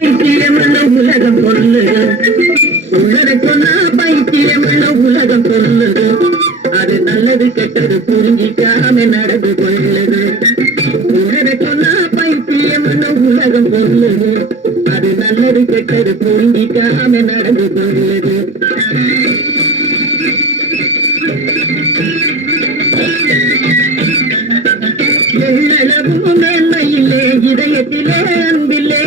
பைத்தியமென உலகம் சொல்லுது, உள்ளதை சொன்னா பைத்தியமென உலகம் சொல்லுது. அது நல்லது கெட்டது புரிஞ்சிக்காம நடந்து கொள்ளுது. உள்ளதை சொன்னா பைத்தியமென உலகம் சொல்லுது. அது நல்லது கெட்டது புரிஞ்சிக்காம நடந்து கொள்ளுது. எள்ளளவும் மேன்மையிலே இதயத்திலே அன்பில்லே,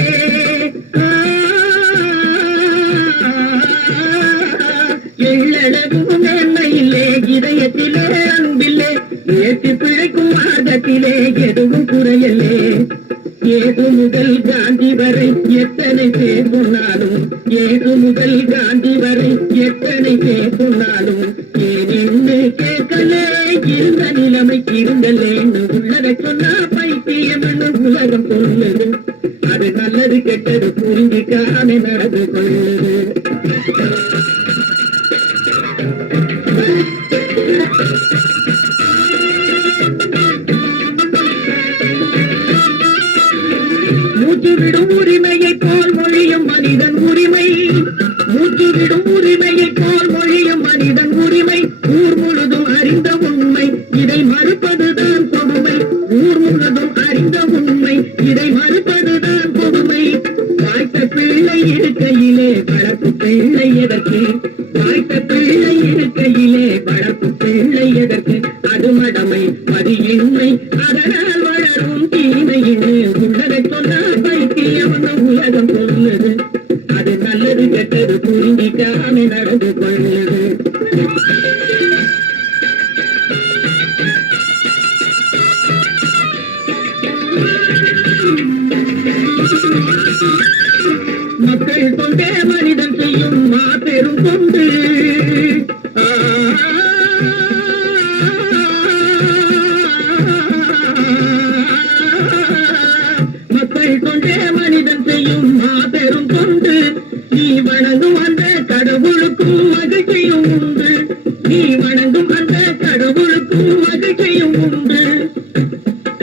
எள்ளளவும் மேன்மையிலே இதயத்திலே அன்பில்லே. ஏற்றி பிழைக்கும் மார்க்கத்திலே எதுவும் குறையலே. ஏது முதல் காந்தி வரை எத்தனை பேர் சொன்னாலும், ஏது முதல் காந்தி வரை எத்தனை பேர் சொன்னாலும், ஏனென்று கேட்கலே இருந்த நிலைமை இருந்தலேன்னு உள்ளதை சொன்னா பைத்தியமென்னு உலகம் சொல்லுது. அது நல்லது கெட்டது புரிஞ்சிக்காம நடந்து கொள்ளுது. மூச்சுவிடும் உரிமையை போல் மொழியும் மனிதன் உரிமை, மூச்சுவிடும் உரிமையை போல் மொழியும் மனிதன் உரிமை. ஊர் முழுதும் அறிந்த உண்மை, இதை மறுப்பதுதான் கொடுமை. ஊர் முழுதும் அறிந்த உண்மை, இதை மறுப்பதுதான் கொடுமை. வாய்த்த பிள்ளை இருக்கையிலே வளர்ப்பு பிள்ளை எதற்கு? வாய்த்த பிள்ளை இருக்கையிலே வளர்ப்பு பிள்ளை எதற்கு? அது மடமை மதியின்மை, அதனால் வளரும் தீமையின்னு உள்ளதை சொன்னா பைத்தியமென உலகம் சொல்லுது. அது நல்லது கெட்டது புரிஞ்சிக்காம நடந்து கொள்ளுது. மக்கள் கொண்டே மனிதன் செய்யும் மாபெரும் கொண்டு, மக்கள் கொண்டே மனிதன் செய்யும் மாபெரும் கொண்டு. நீ வணங்கும் அந்த கடவுளுக்கும் மகிழ்ச்சியும் உண்டு, நீ வணங்கும் அந்த கடவுளுக்கும் மகிழ்ச்சியும் உண்டு.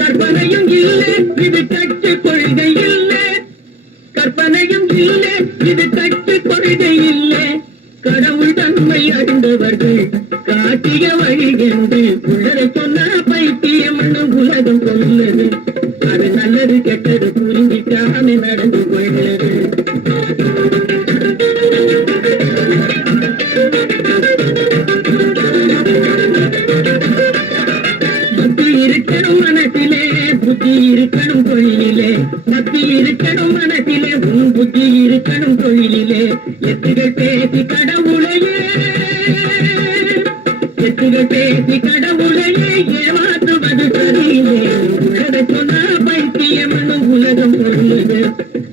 கற்பனையும் இல்லை இது கட்சி கொள்கை இல்லை, கற்பனையும் இல்லை இது கட்சி கொள்கை இல்லை. கடவுள் தன்மை அறிந்தவர்கள் காட்டிய வழி என்று உள்ளதை சொன்ன பைத்தியமென உலகம் சொல்லுது. அது நல்லது கெட்டது புரிஞ்சிக்காம நடந்து கொள்ளுது. பக்தி இருக்கணும் மனத்திலே, புத்தி இருக்கணும் தொழிலே. பக்தி இருக்கணும் மனத்திலே, உன் புத்தி இருக்கணும் தொழிலே. எத்துகள் பேசி கடவுளையே, எத்துகள் பேசி கடவுளையே ஏமாற்றுவது சரியில்லை. உள்ளதை சொன்னா பைத்தியமென உலகம் சொல்லுது.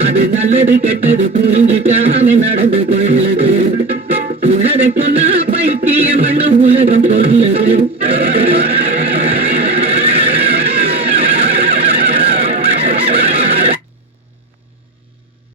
அது நல்லது கெட்டது புரிஞ்சிக்காம நடந்து கொள்ளுது. உள்ளதை சொன்னா பைத்தியமென உலகம் சொல்லுது.